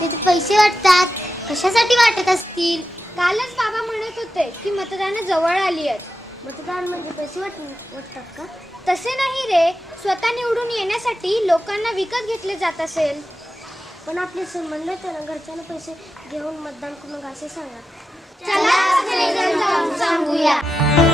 तिथे पैसे वाटतात, कशासाठी वाटत असतील? कालच बाबा म्हणत होते की मतदान जवळ आली आहेत. मतदान म्हणजे पैसे वाटतात का? तसे नाही रे, स्वतः निवडून येण्यासाठी लोकांना विकत घेतले जात असेल. पण आपले संबंध आहेत ना, घरच्यांना पैसे घेऊन मतदान करून असे सांगा. चला सगळेजण जाऊन सांगूया.